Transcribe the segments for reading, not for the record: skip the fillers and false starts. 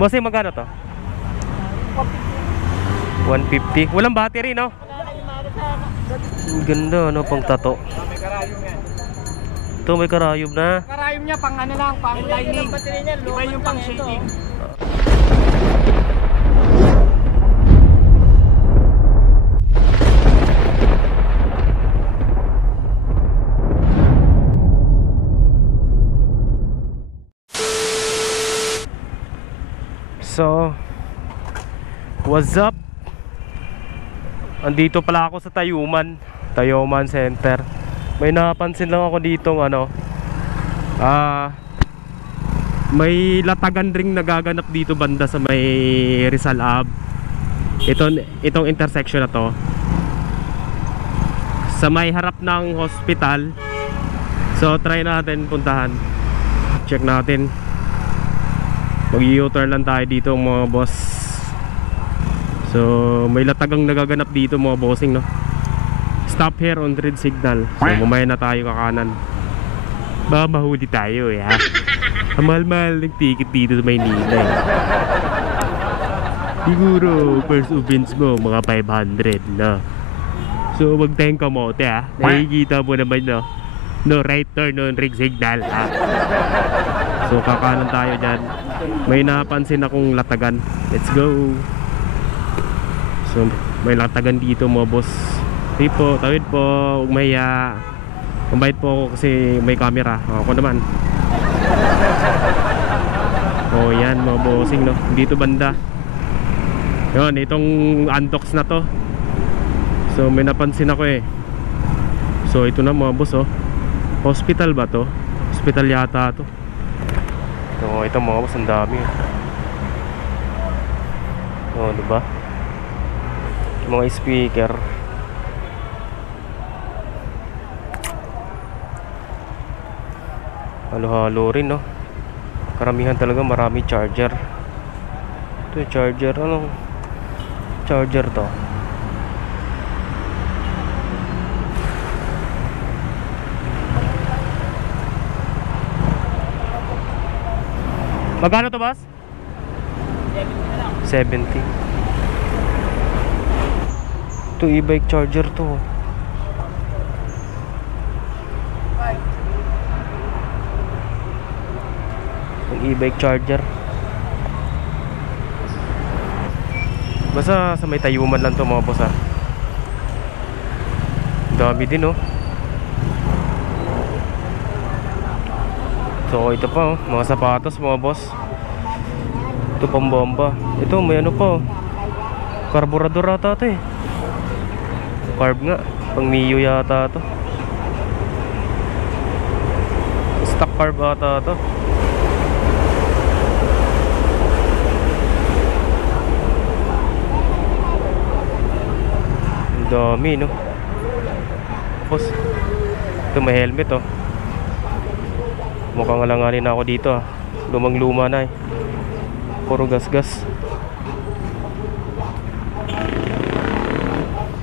Bossing, magkano to? 150. Walang battery, no? Ang ganda, no? Pang tato. May karayom yan. Ito may karayom na. Karayom niya pang ano lang, pang lining. Iba yung pang shading. So, what's up? Andito pala ako sa Tayuman Center. May napansin lang ako ditong ano, may latagan ring nagaganap dito banda sa may Rizal Ave. Itong intersection na to, sa may harap ng hospital. So try natin puntahan. Check natin. Mag-u-turn lang tayo dito mga boss. So may latagang nagaganap dito mga bossing, no? Stop here on red signal. So mamaya na tayo kakanan. Baka mahuli tayo eh, ha? Ang mahal-mahal ng ticket dito sa Maynila eh. Siguro first offense mo mga 500, no? So mag-thank ka mo, ha? Nakikita mo naman, no? No right turn on red signal, ha? So kakanan tayo dyan. May napansin akong latagan. Let's go. So may latagan dito mga boss. Hey po, tawid po, huwag mahiya. Mabait po ako kasi may camera. Ako naman. Oh yan mga bossing, no? Dito banda. Yun, itong Antox na to. So may napansin ako eh. So ito na mga boss, oh. Hospital ba to? Hospital yata to. So ito mga boss, ang dami. Oh, diba? Mga speaker. Halo-halo rin, no? Karamihan talaga marami charger. Ito yung charger. Anong charger to? Magkano to, boss? 70. Ito e-bike charger to. Ang e-bike charger. Basta sa may Tayuman lang to mga boss, ha. Dami din, oh. So ito pa, oh, mga sapatos mga boss. Ito pang bomba. Ito may ano pa, oh. Karburador ata ito eh. Carb nga, pang Mio yata ito. Stock carb ata ito. Ang dami, no? Boss, ito may helmet, oh. Mukhang alanganin na ako dito, ah. Lumang luma na eh. Puro gas-gas.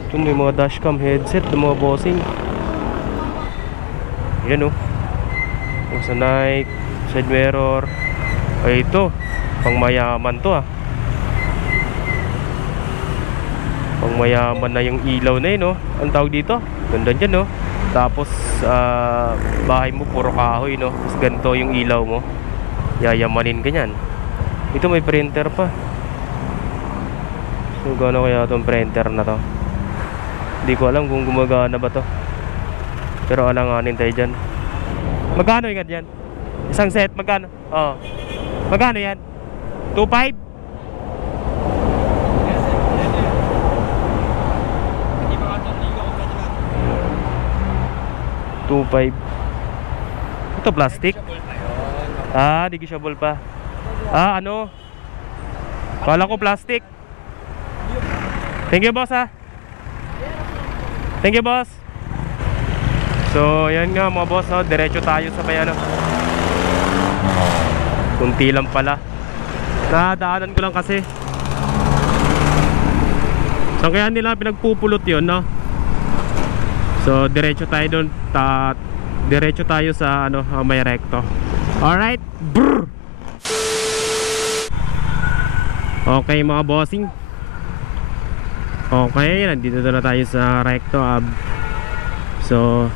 Ito may mga dashcam headset ng mga bossing. Yan, oh. Sa night, side mirror. Ay ito, pang mayaman to, ah. Pang mayaman na yung ilaw na yun, oh. Ang tawag dito? Ganda dyan, oh. Tapos bahay mo puro kahoy, no? Tapos ganito yung ilaw mo. Yayamanin ka nyan. Ito may printer pa. So gano'n kaya itong printer na to? Hindi ko alam kung gumagana ba to. Pero alanganin tayo dyan. Magkano yung yan? Isang set, magkano? Oo. Magkano yan? 2.5? 2.5. Ito plastic. Ah, digishable pa. Ah, ano? Kala ko plastic. Thank you, boss, ha. Thank you, boss. So, yan nga mga boss, no? Diretso tayo sa may ano. Kunti lang pala. Nadaanan ko lang kasi. So, kaya nila pinagpupulot yun, no? So diretso tayo doon, diretso tayo sa ano, may recto. Alright, brr. Okay mga bossing. Okay, nandito na tayo sa Recto Ab. So,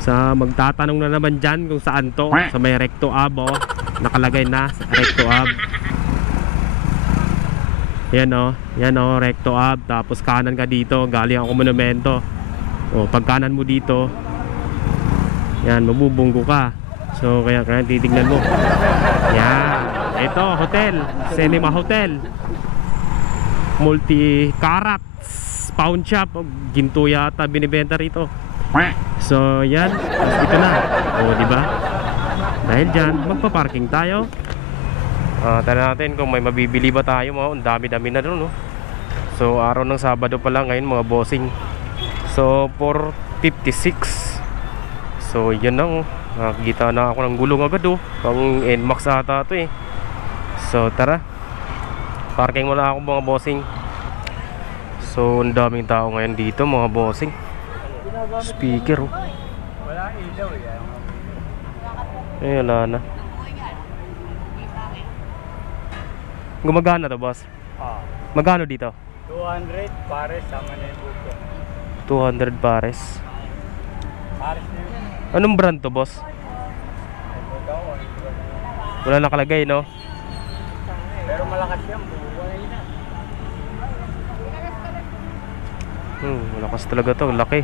sa magtatanong na naman dyan kung saan to, sa may Recto Ab, oh. Nakalagay na sa Recto Ab. Yan oh, Recto Ab. Tapos kanan ka dito, galing ako monumento. O, pag kanan mo dito, yan, mabubunggo ka. So, kaya titignan mo. Yan, ito, hotel, Cinema Hotel. Multi-carats pawn shop, ginto yata binibenta rito. So yan, ito na. O diba? Dahil dyan, magpa-parking tayo. Tala natin kung may mabibili ba tayo mga. Ang dami-dami na doon, no? So araw ng Sabado pa lang ngayon mga bossing. So 4:56. So yan na, nakikita na ako ng gulong agad, oh. Pang NMAX ata ito eh. So tara, parking muna ako mga bossing. So ang daming tao ngayon dito mga bossing. Speaker, oh. Wala ilaw Eh yan. wala na. Gumagana to boss? Magkano dito? 200 pares sama na yung buko. 200 pares. Pares na yun. Anong brand to boss? Wala nakalagay, no? Pero malakas yan, buhay na. Malakas talaga to, laki.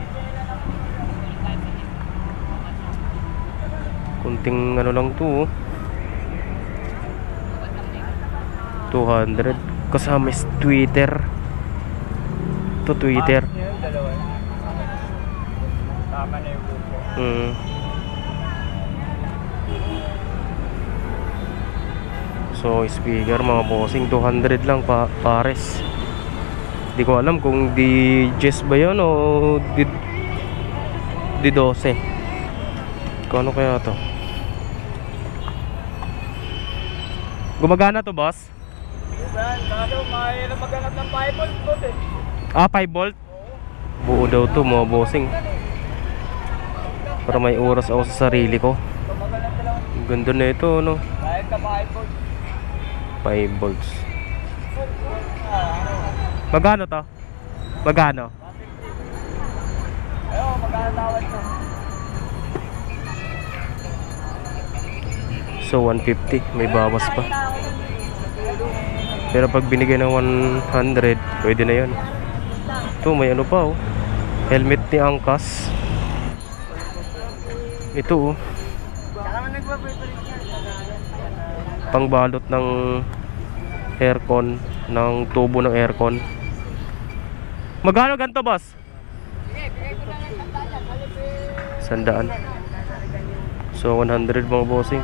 Kunting ano lang to, oh. 200 kasama is Twitter. To Twitter. Pares na yun, dalawa. Sama na yung buko. So speaker mga bossing, 200 lang pares. Di ko alam kung di Jess ba yun o di 12. Kano kaya to? Gumagana to boss? Yan, kaso mahirap maghanap ng 5 volt boss eh. 5 volt? Buo daw to mga bossing. Para may oras ako sa sarili ko. Ang ganda na ito, no? Kahit ka 5 volt. 5 volts. Magkano to? Magkano? Ayun, magkakatawad to. So 150, may bawas pa. Pero pag binigay ng 100, pwede na yun. Ito, may ano pa, oh. Helmet ni Angkas. Ito, oh. Pangbalot ng aircon, ng tubo ng aircon. Magkano ganito, boss? 100. So 100 mga bossing.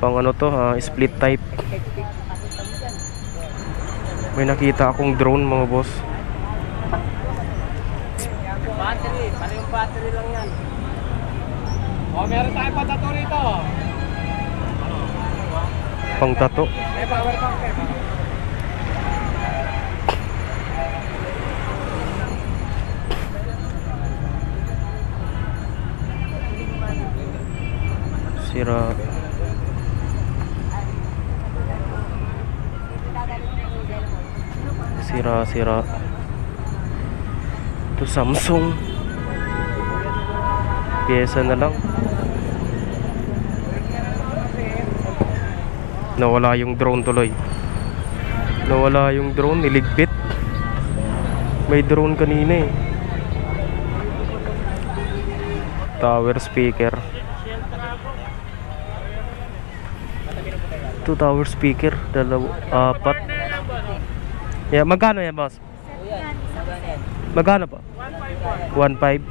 Pang ano to, split type. May nakita akong drone mga boss. Battery, pala yung battery lang yan. Meron tayong patato rito. Pang tato. May power bank eh. Sira. Sira. Ito Samsung. Pyesa na lang. Nawala yung drone tuloy. Nawala yung drone, niligpit. May drone kanina eh. Tower speaker. 2 tower speaker, 4. Yeah, magkano yan, boss? Magkano pa? 1.5.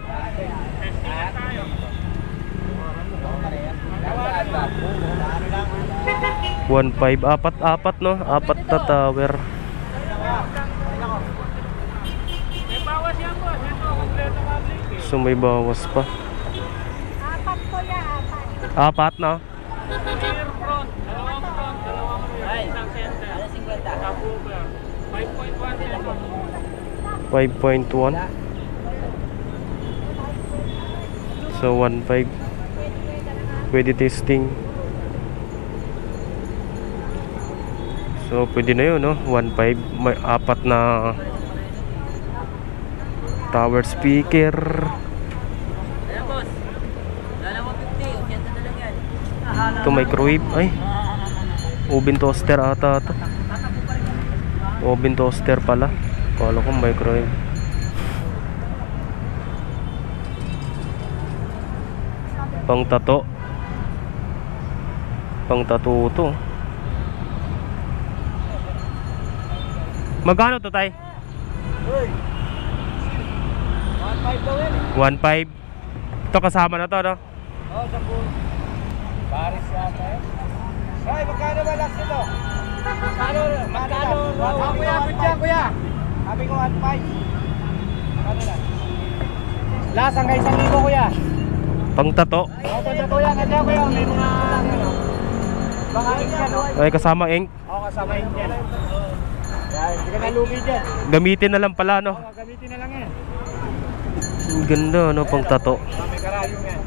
1.5, apat no? Apat na tower. So may bawas pa. Apat no? 5.1. So 1.5. Pwede testing. So pwede na yun, no? 1.5. May 4 na tower speaker. Ayan boss. Lala mo 50. Udyanta na lang yan. Ito microwave. Ay, oven toaster ata ito. Oven toaster pala. Kala ko microwave. Pang tato. Pang tato to. Magkano to, tay? 1.5 daw yan 1.5. Ito kasama na to, no? Oo, 10. Paris yata eh. Ay, magkano ba last nito? Magkano? Kuya, kuya, kuya. Sabi ko 1.5. Magkano lang? Last hanggang 1,000 kuya. Pang tato. Oo, ganda kuya, ganda kuya. May mga ano. Baka ink yan, no? Ay, kasama ink. Oo, kasama ink yan. Yan, hindi ka nalugi dyan. Gamitin na lang pala, no? Oo, gamitin na lang yan. Ang ganda, no? Pang tato. May karayom yan.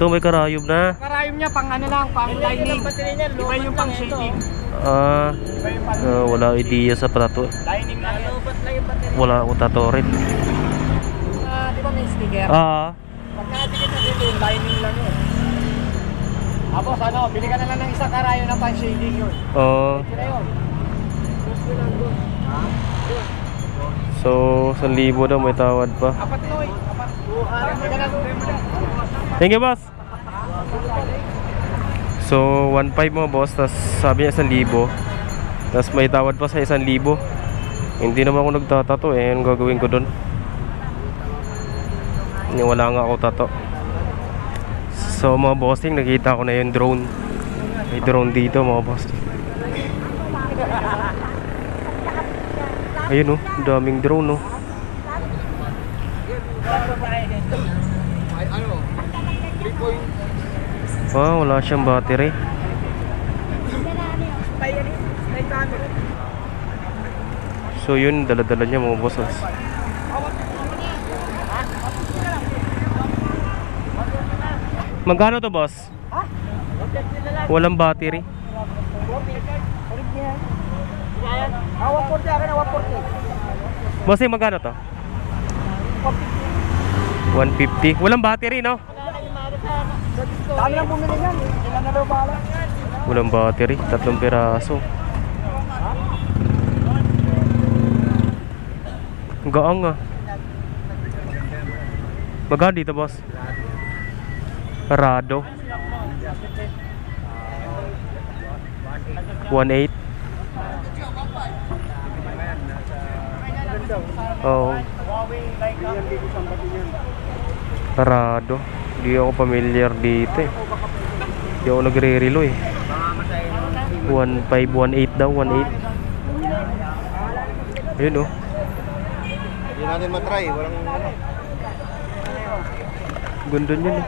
Ito may karayom na. Karayom niya pang ano lang, pang lining. Iba yung pang shading. Ah, Iba yung pang wala idea sa tato. lining lang yan. Wala ako tato rin. Di ba may sticker? Pagkadikit na dito, yung lining lang yun. Tapos ano, bili ka na lang ng isang karayom na pang shading yun. Sila yun. So, 1,000 daw may tawad pa. Apat no eh. Thank you, boss. So, 1.5 mo, boss. Tapos sabi niya 1,000. Tapos may tawad pa sa 1,000. Hindi naman ako nagtatato eh. Anong gagawin ko doon? Wala nga ako tato. So, mga bossing, nakita ko na yung drone. May drone dito, mga boss. Ayun, oh, daming drone, oh. Wala siyang battery. So yun, dala-dala niya mga bosses. Magkano to, boss? Walang battery. Boss, magkano to? 150. Walang battery, no? Dami lang bumili yan. Ilan na daw bala? Walang battery, 3 piraso. Gaang ah. Magkano dito, boss? Rado 1.8. Oo. Rado. Hindi ako familiar dito eh. Hindi ako nagre-relo eh. 1.5, 1.8 daw, 1.8. Ayun oh. Hindi natin matry, walang ano. Ganda niyan eh.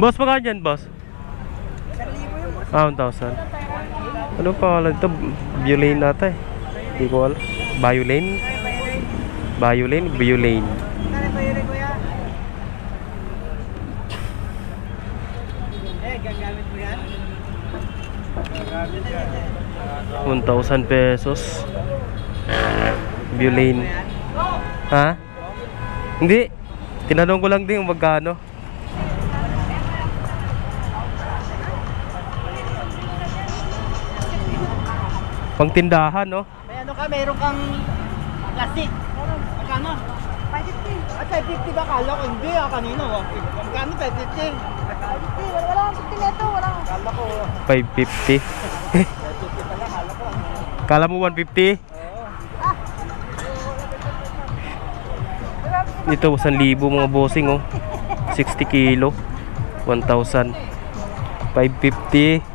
Boss, magkano dyan, boss? 1,000. Ano pangalan ito? Violane nata eh. Hindi ko alam. Violane? Violane? Violane. Gagamit mo yan? 1,000 pesos. Violane. Ha? Hindi. Tinanong ko lang din kung magkano. Pang tindahan, no? May ano ka, meron kang plastic. Magkano? 550. At 550 ba? Kala ko hindi kanino. Magkano 550? 550. Wala kang 50 neto. Wala. Kala ko. 550. 550 pala. Kala ko. Kala mo 150? Ito, 1,000 mga bossing, oh. 60 kilo. 1,000. 550.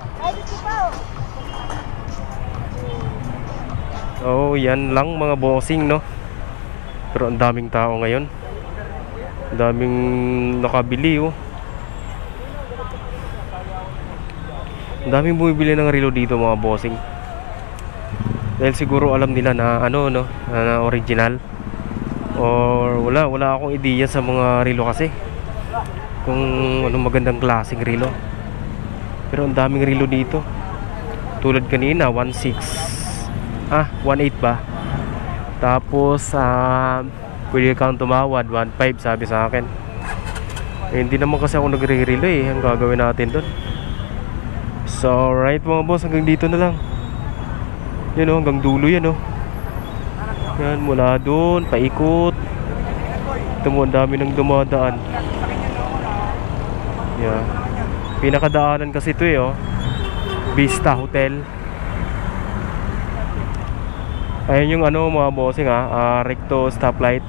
Oh, yan lang mga bossing, no? Pero ang daming tao ngayon. Ang daming nakabili, oh. Ang daming bumibili ng relo dito mga bossing. Dahil siguro alam nila na ano, no? Na original. Or wala akong ideya sa mga relo kasi kung anong magandang klaseng relo. Pero ang daming relo dito. Tulad kanina 1.6 1.8 ba. Tapos pwede kang tumawad 1.5 sabi sa akin. Hindi naman kasi ako nagre-relo ang gagawin natin doon. So right mga boss, hanggang dito na lang. Yan hanggang dulo yan Yan, mula doon, paikot. Ito mo, ang dami nang dumadaan. Yeah. Pinakadaanan kasi ito Vista Hotel. Ayun yung mga bossing recto stoplight.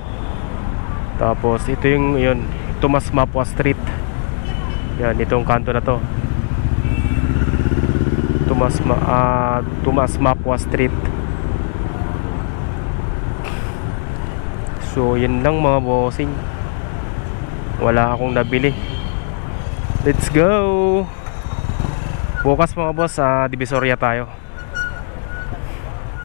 Tapos ito yung Tomas Mapua Street. Yan, itong kanto na to. Tomas Mapua Street. So yun lang mga bossing. Wala akong nabili. Let's go. Bukas mga boss, Divisoria tayo.